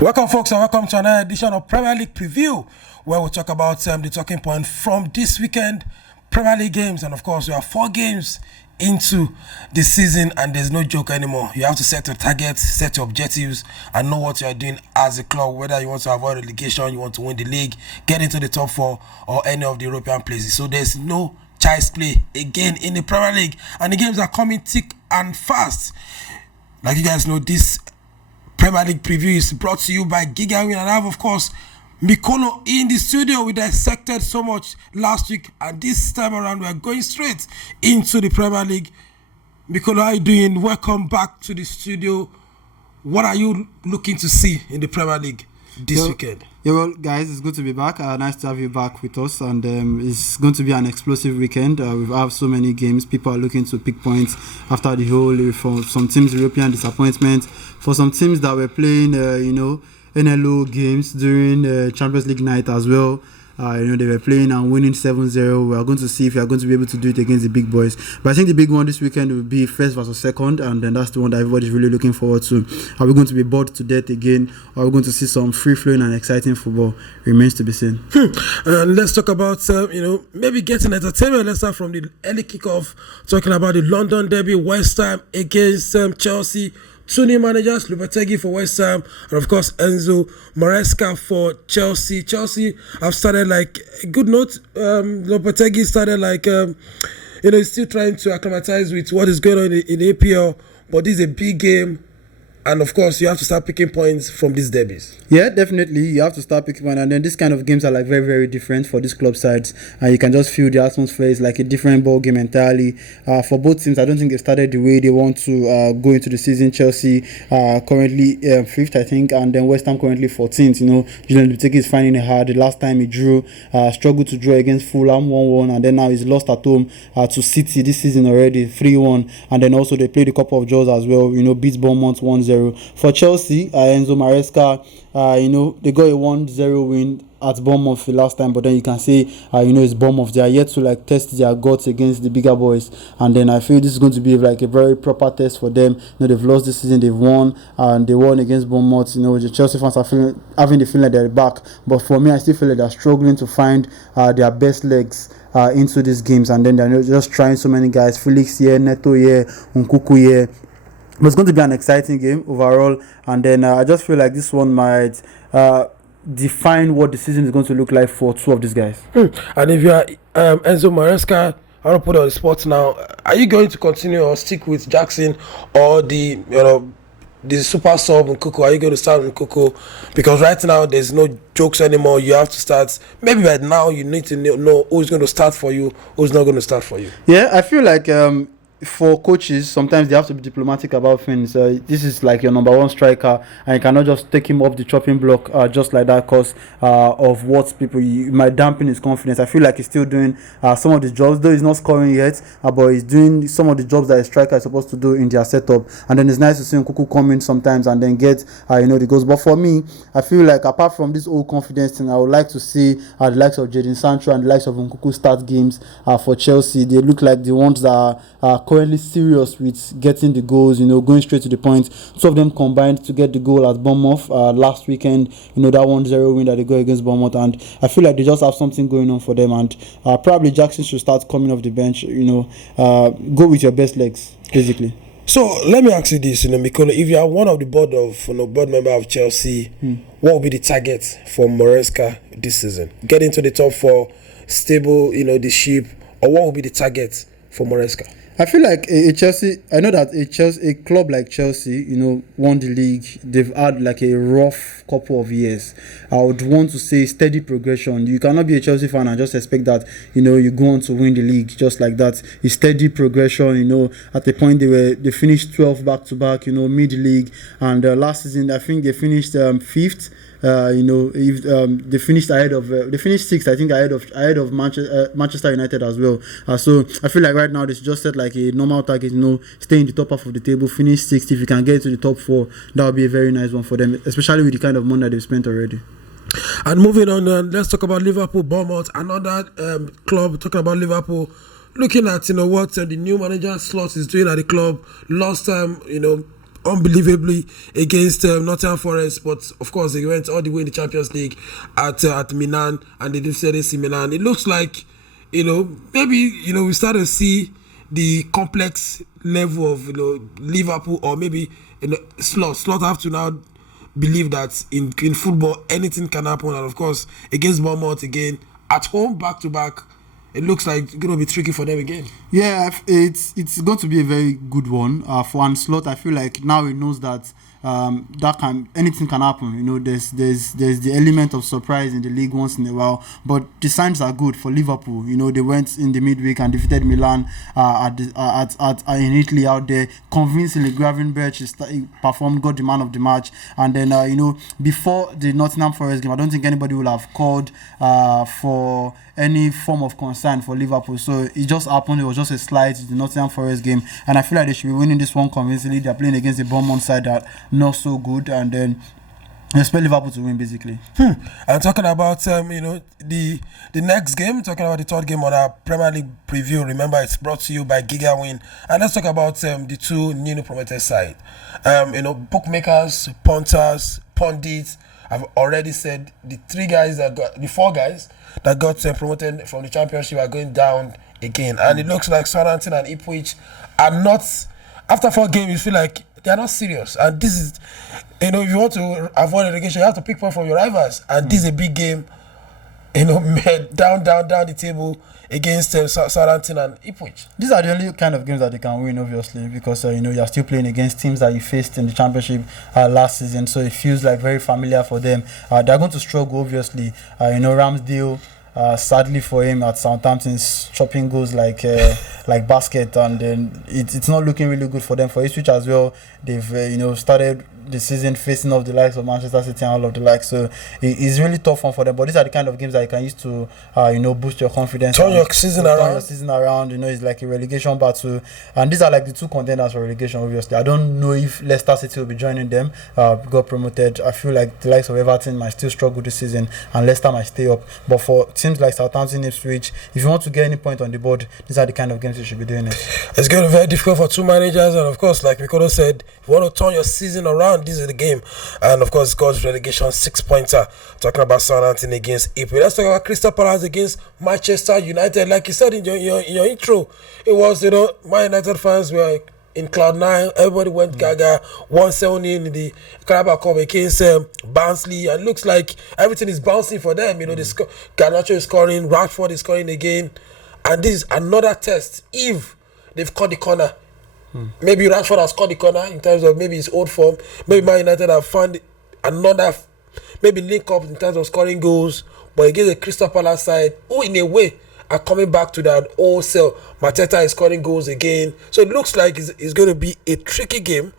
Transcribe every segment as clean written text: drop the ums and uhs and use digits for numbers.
Welcome, folks, and welcome to another edition of Premier League Preview, where we'll talk about the talking point from this weekend, Premier League games. And of course, we are 4 games into the season, and there's no joke anymore. You have to set your targets, set your objectives, and know what you are doing as a club, whether you want to avoid relegation, you want to win the league, get into the top 4, or any of the European places. So there's no child's play again in the Premier League, and the games are coming thick and fast. Like you guys know, this Premier League preview is brought to you by Gigawin, and I have, of course, Mikolo in the studio. We dissected so much last week, and this time around we are going straight into the Premier League. Mikolo, how are you doing? Welcome back to the studio. What are you looking to see in the Premier League this weekend? Yeah, well, guys, it's good to be back. Nice to have you back with us, and it's going to be an explosive weekend. We have so many games. People are looking to pick points after the whole, for some teams, European disappointment. For some teams that were playing, NLO games during Champions League night as well. They were playing and winning 7-0. We are going to see if you are going to be able to do it against the big boys. But I think the big one this weekend will be first versus second, and then that's the one that everybody's really looking forward to. Are we going to be bored to death again? Or are we going to see some free-flowing and exciting football? Remains to be seen. And let's talk about, maybe getting entertainment. Let's start from the early kickoff, talking about the London derby, West Ham against Chelsea. 2 new managers, Lopetegui for West Ham, and of course Enzo Maresca for Chelsea. Chelsea have started like a good note. Lopetegui started like, he's still trying to acclimatize with what is going on in the APL, but this is a big game. And of course, you have to start picking points from these derbies. Yeah, definitely. You have to start picking points. And then these kind of games are like very, very different for these club sides. And you can just feel the atmosphere is like a different ball game entirely. For both teams, I don't think they started the way they want to go into the season. Chelsea currently 5th, I think. And then West Ham currently 14th. Julian Lopetegui is finding it hard. The last time he drew, struggled to draw against Fulham 1-1. And then now he's lost at home to City this season already 3-1. And then also they played a couple of draws as well. Beats Bournemouth 1-0. For Chelsea, Enzo Maresca, they got a 1-0 win at Bournemouth the last time, but then you can say, it's Bournemouth. They are yet to test their guts against the bigger boys, and then I feel this is going to be like a very proper test for them. They've lost this season, they've won, and they won against Bournemouth. The Chelsea fans are having the feeling like they're back, but for me, I still feel like they're struggling to find their best legs into these games, and then they're just trying so many guys. Felix here, Neto here, Nkuku here. But it's going to be an exciting game overall, and then I just feel like this one might define what the season is going to look like for 2 of these guys. And if you are Enzo Maresca, I want to put on the spot now. Are you going to continue or stick with Jackson or the super sub Nkuku? Are you going to start with Nkuku? Because right now there's no jokes anymore. You have to start. Maybe right now you need to know who's going to start for you, who's not going to start for you. Yeah, I feel like for coaches, sometimes they have to be diplomatic about things. This is like your number 1 striker, and you cannot just take him off the chopping block just like that because of what you might dampen his confidence. I feel like he's still doing some of the jobs, though he's not scoring yet, but he's doing some of the jobs that a striker is supposed to do in their setup. And then it's nice to see Nkuku come in sometimes and then get the goals. But for me, I feel like apart from this old confidence thing, I would like to see the likes of Jadon Sancho and the likes of Nkuku start games for Chelsea. They look like the ones that are currently serious with getting the goals, going straight to the point. 2 of them combined to get the goal at Bournemouth last weekend, that 1-0 win that they got against Bournemouth, and I feel like they just have something going on for them, and probably Jackson should start coming off the bench, go with your best legs, basically. So let me ask you this, Mikolo, if you are one of the board member of Chelsea, what will be the target for Maresca this season? Get into the top 4, stable, the ship, or what will be the target for Maresca? I feel like I know that a club like Chelsea, won the league. They've had like a rough couple of years. I would want to say steady progression. You cannot be a Chelsea fan and just expect that, you go on to win the league just like that. It's steady progression, at the point they finished 12 back-to-back, mid-league. And last season, I think they finished 5th. They finished they finished 6th, I think, ahead of Manchester United as well. So I feel like right now they just set like a normal target, stay in the top half of the table, finish 6th. If you can get to the top 4, that would be a very nice one for them, especially with the kind of money that they've spent already. And moving on, let's talk about Liverpool, Bournemouth, another club. Talking about Liverpool, looking at what the new manager slot is doing at the club. Last time, unbelievably against Nottingham Forest, but of course they went all the way in the Champions League at Milan, and they defeated AC Milan. It looks like, maybe we start to see the complex level of Liverpool, or maybe Slot have to now believe that in football anything can happen, and of course against Bournemouth again at home back to back, it looks like it's going to be tricky for them again. Yeah, it's going to be a very good one for Anslot. I feel like now he knows that anything can happen. There's the element of surprise in the league once in a while, but the signs are good for Liverpool. They went in the midweek and defeated Milan in Italy out there convincingly. Gravenberch he performed, got the man of the match, and then before the Nottingham Forest game, I don't think anybody would have called for any form of concern for Liverpool. So it just happened. It was just a slide to the Nottingham Forest game, and I feel like they should be winning this one convincingly. They're playing against the Bournemouth side that not so good, and then expect Liverpool to win basically. And talking about the next game, talking about the third game on our Premier League preview. Remember, it's brought to you by GigaWin, and let's talk about the two newly promoted side. Bookmakers, punters, pundits have already said the four guys that got promoted from the Championship are going down again, and it looks like Southampton and Ipswich are not. After 4 games, you feel like they are not serious, and this is, if you want to avoid relegation, you have to pick point from your rivals, and this is a big game, down the table against Southampton and Ipswich. These are the only kind of games that they can win, obviously, because you're still playing against teams that you faced in the Championship last season, so it feels like very familiar for them. They're going to struggle, obviously. Ramsdale, sadly for him at Southampton, is chopping goals like basket, and then it's not looking really good for them. For Ipswich as well, they've started the season facing off the likes of Manchester City and all of the likes, so it's really tough one for them. But these are the kind of games that you can use to boost your confidence, turn your season around. It's like a relegation battle, and these are like the two contenders for relegation. Obviously, I don't know if Leicester City will be joining them. Got promoted. I feel like the likes of Everton might still struggle this season, and Leicester might stay up. But for teams like Southampton, Ipswich, if you want to get any point on the board, these are the kind of games you should be doing. It's going to be very difficult for two managers, and of course, like Mikoto said, if you want to turn your season around, this is the game. And of course, God's relegation 6-pointer. Talking about Southampton against April. Let's talk about Crystal Palace against Manchester United. Like you said in your intro, it was Man United fans were in cloud 9. Everybody went gaga. 1-7 in the Carabao Cup against Barnsley, and looks like everything is bouncing for them. Garnacho is scoring, Rashford is scoring again, and this is another test. If they've caught the corner. Maybe Rashford has caught the corner in terms of maybe his old form. Maybe Man United have found another, maybe link up in terms of scoring goals. But against the Crystal Palace side, who in a way are coming back to that old self. Mateta is scoring goals again. So it looks like it's going to be a tricky game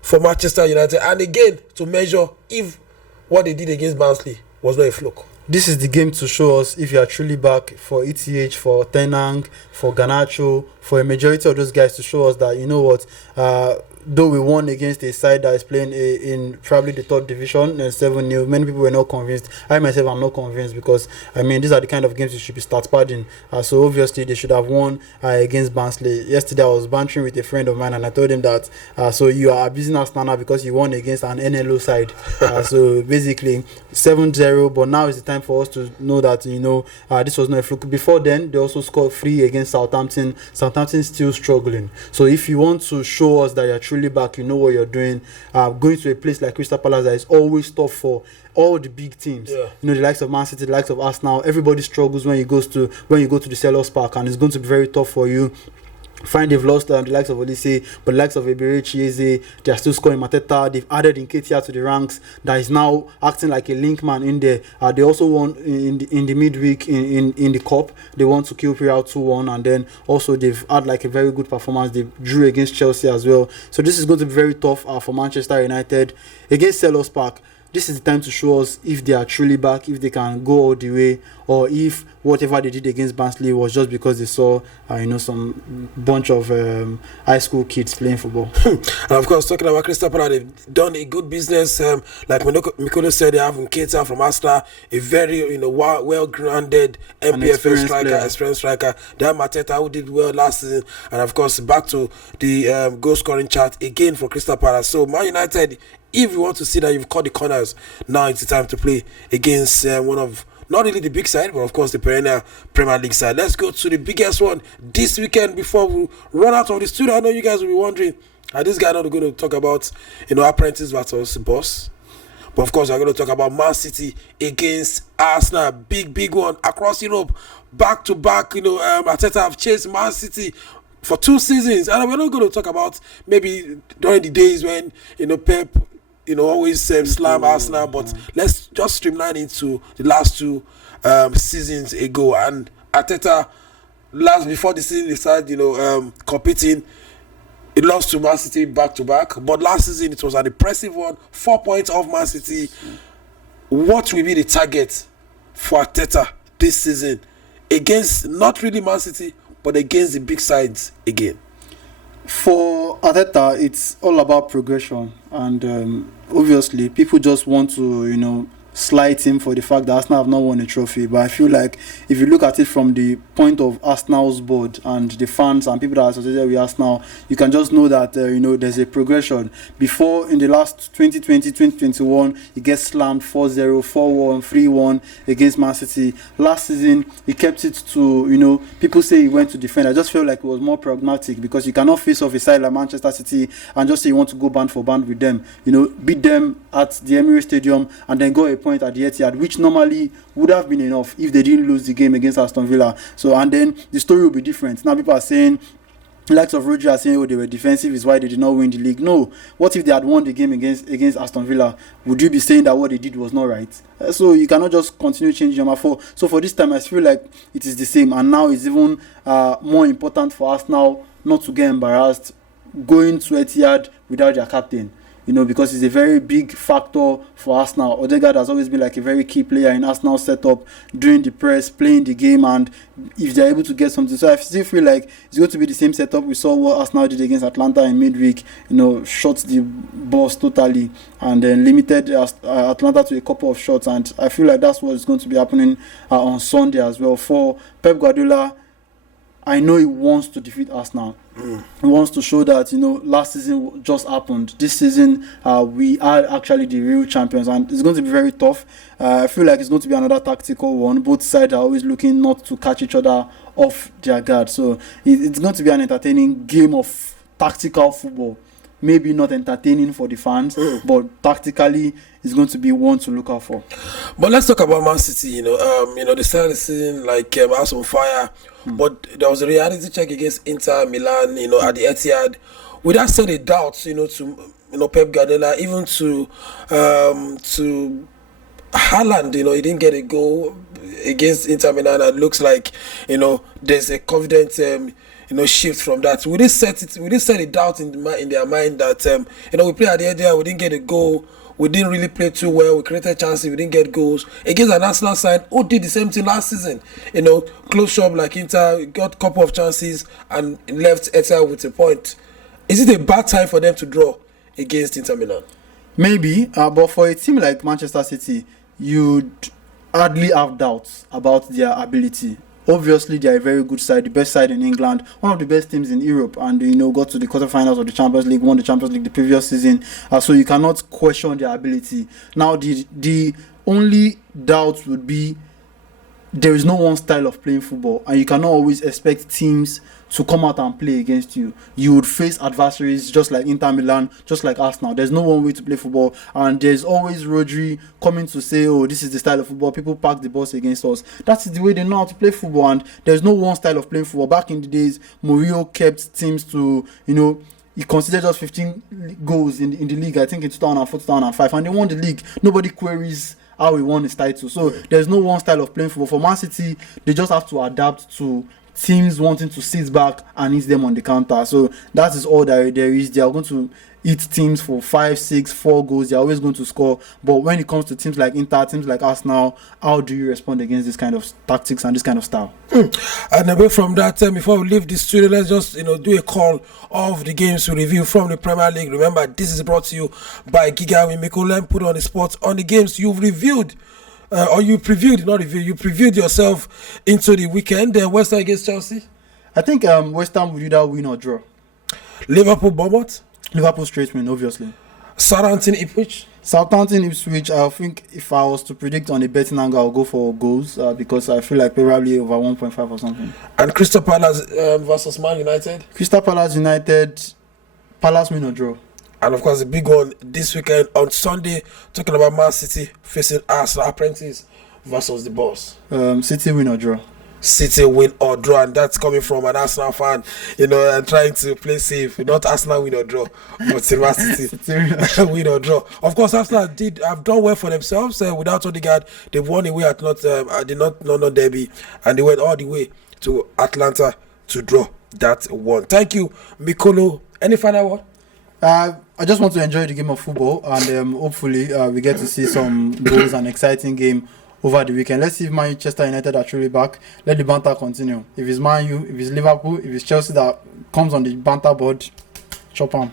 for Manchester United. And again, to measure if what they did against Barnsley was not a fluke. This is the game to show us if you are truly back, for ETH, for Ten Hag, for Garnacho, for a majority of those guys, to show us that, though we won against a side that is playing in probably the third division, 7-0, many people were not convinced. I myself am not convinced, because these are the kind of games you should be start padding. So obviously they should have won against Barnsley. Yesterday I was bantering with a friend of mine, and I told him that so you are abusing our standard because you won against an NLO side. So basically 7-0, but now is the time for us to know that this was not a fluke. Before then they also scored 3 against Southampton. Southampton is still struggling. So if you want to show us that you're truly back, you know what you're doing, going to a place like Crystal Palace that is always tough for all the big teams. The likes of Man City, the likes of Arsenal, everybody struggles when you go to the Selhurst Park, and it's going to be very tough for you. Fine, they've lost the likes of Olise, but the likes of Eberechi Eze, they are still scoring. Mateta, they've added Nketiah to the ranks, that is now acting like a link man in there. They also won in the midweek in the cup. They won to kill Real 2-1, and then also they've had like a very good performance. They drew against Chelsea as well. So this is going to be very tough for Manchester United against Selhurst Park. this is the time to show us if they are truly back, if they can go all the way, or if whatever they did against Barnsley was just because they saw, some bunch of high school kids playing football. And of course, talking about Crystal Palace, they've done a good business. Like Mikolo said, they have Keita from Arsenal, a very well-grounded MPFL experienced striker. They have Mateta, who did well last season, and of course, back to the goal-scoring chart again for Crystal Palace. So Man United, if you want to see that you've caught the corners, now it's the time to play against one of, not really the big side, but of course the perennial Premier League side. Let's go to the biggest one this weekend before we run out of the studio. I know you guys will be wondering, are this guy not going to talk about, Apprentice versus Boss? But of course, we're going to talk about Man City against Arsenal. Big one across Europe. Back to back, Arteta have chased Man City for 2 seasons. And we're not going to talk about maybe during the days when, Pep, always slam Arsenal. But let's just streamline into the last 2 seasons ago. And Arteta, before the season, they started, competing. It lost to Man City back to back, but last season it was an impressive one. 4 points off Man City. What will be the target for Arteta this season against not really Man City, but against the big sides again? For Arteta, it's all about progression, and obviously people just want to, slight him for the fact that Arsenal have not won a trophy. But I feel like if you look at it from the point of Arsenal's board and the fans and people that are associated with Arsenal, you can just know that there's a progression. Before, in the last 2020, 2021, he gets slammed 4-0, 4-1, 3-1 against Man City. Last season, he kept it to, people say he went to defend. I just felt like it was more pragmatic, because you cannot face off a side like Manchester City and just say you want to go band for band with them. Beat them at the Emirates Stadium and then go a point at the Etihad, which normally would have been enough if they didn't lose the game against Aston Villa. So, and then the story will be different. Now people are saying, likes of Rodri are saying, they were defensive, is why they did not win the league. No. What if they had won the game against Aston Villa? Would you be saying that what they did was not right? So you cannot just continue changing them. So for this time, I feel like it is the same, and now it's even more important for Arsenal not to get embarrassed going to Etihad without their captain. Because it's a very big factor for Arsenal. Odegaard has always been like a very key player in Arsenal's setup, doing the press, playing the game, and if they're able to get something. So I still feel like it's going to be the same setup. We saw what Arsenal did against Atlanta in midweek, shot the boss totally, and then limited Atlanta to a couple of shots. And I feel like that's what is going to be happening on Sunday as well. For Pep Guardiola, I know he wants to defeat Arsenal. He wants to show that, last season just happened. This season, we are actually the real champions, and it's going to be very tough. I feel like it's going to be another tactical one. Both sides are always looking not to catch each other off their guard. So it's going to be an entertaining game of tactical football. Maybe not entertaining for the fans, but tactically it's going to be one to look out for. But let's talk about Man City. They started the season like house on fire, but there was a reality check against Inter Milan, at the Etihad. With that said, a doubt, to Pep Guardiola, even to Haaland, he didn't get a goal against Inter Milan. It looks like there's a confident shift from that. We didn't set a doubt in their mind that we played at the Etihad, we didn't get a goal. We didn't really play too well. We created chances. We didn't get goals against an Arsenal side who did the same thing last season. Close shop like Inter, got a couple of chances and left Etihad with a point. Is it a bad time for them to draw against Inter Milan? Maybe, but for a team like Manchester City, you'd hardly have doubts about their ability. Obviously, they are a very good side, the best side in England, one of the best teams in Europe, and got to the quarterfinals of the Champions League, won the Champions League the previous season. So you cannot question their ability. Now, the only doubt would be there is no one style of playing football, and you cannot always expect teams to come out and play against you. You would face adversaries just like Inter Milan, just like Arsenal. There's no one way to play football, and there's always Rodri coming to say, this is the style of football. People park the bus against us. That is the way they know how to play football, and there's no one style of playing football. Back in the days, Mourinho kept teams to, he considered just 15 goals in the league, I think in 2004, 2005, and they won the league. Nobody queries how he won his title. So there's no one style of playing football. For Man City, they just have to adapt to teams wanting to sit back and hit them on the counter. So that is all that there is. They are going to hit teams for 5, 6, 4 goals. They're always going to score. But when it comes to teams like Inter, teams like Arsenal, how do you respond against this kind of tactics and this kind of style? And away from that, before we leave the studio, let's just do a call of the games to review from the Premier League. Remember, this is brought to you by Giga Mikolen. Put on the spot on the games you've reviewed. Or you previewed, not review, you previewed yourself into the weekend. West Ham against Chelsea. I think West Ham will either win or draw. Liverpool, Bournemouth. Liverpool straight win, obviously. Southampton, Ipswich. Southampton, Ipswich. I think if I was to predict on a betting angle, I'll go for goals because I feel like probably over 1.5 or something. And Crystal Palace versus Man United. Crystal Palace United. Palace win or draw. And of course, the big one this weekend on Sunday, talking about Man City facing Arsenal. Apprentice versus the boss. City win or draw. City win or draw, and that's coming from an Arsenal fan, and trying to play safe. Not Arsenal win or draw, but Man City win or draw. Of course, Arsenal have done well for themselves. Without Odegaard, they won away at not Derby, and they went all the way to Atlanta to draw that one. Thank you, Mikolo. Any final word? I just want to enjoy the game of football, and hopefully we get to see some goals and exciting game over the weekend. Let's see if Manchester United are truly back. Let the banter continue. If it's Man U, if it's Liverpool, if it's Chelsea that comes on the banter board, chop on.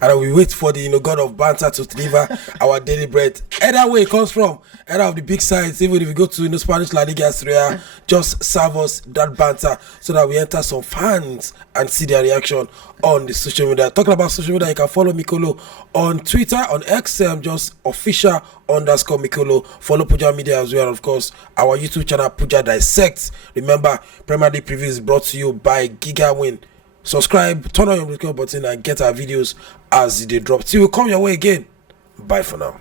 And we wait for the God of banter to deliver our daily bread. Either way it comes from, either of the big sides, even if we go to Spanish La Liga, Serie, just serve us that banter so that we enter some fans and see their reaction on the social media. Talking about social media, you can follow Mikolo on Twitter, on X, just official_Mikolo. Follow Puja Media as well, and of course our YouTube channel Puja Dissect. Remember, Premier League preview is brought to you by Giga Win. Subscribe, turn on your notification button, and get our videos as they drop. Till we come your way again. Bye for now.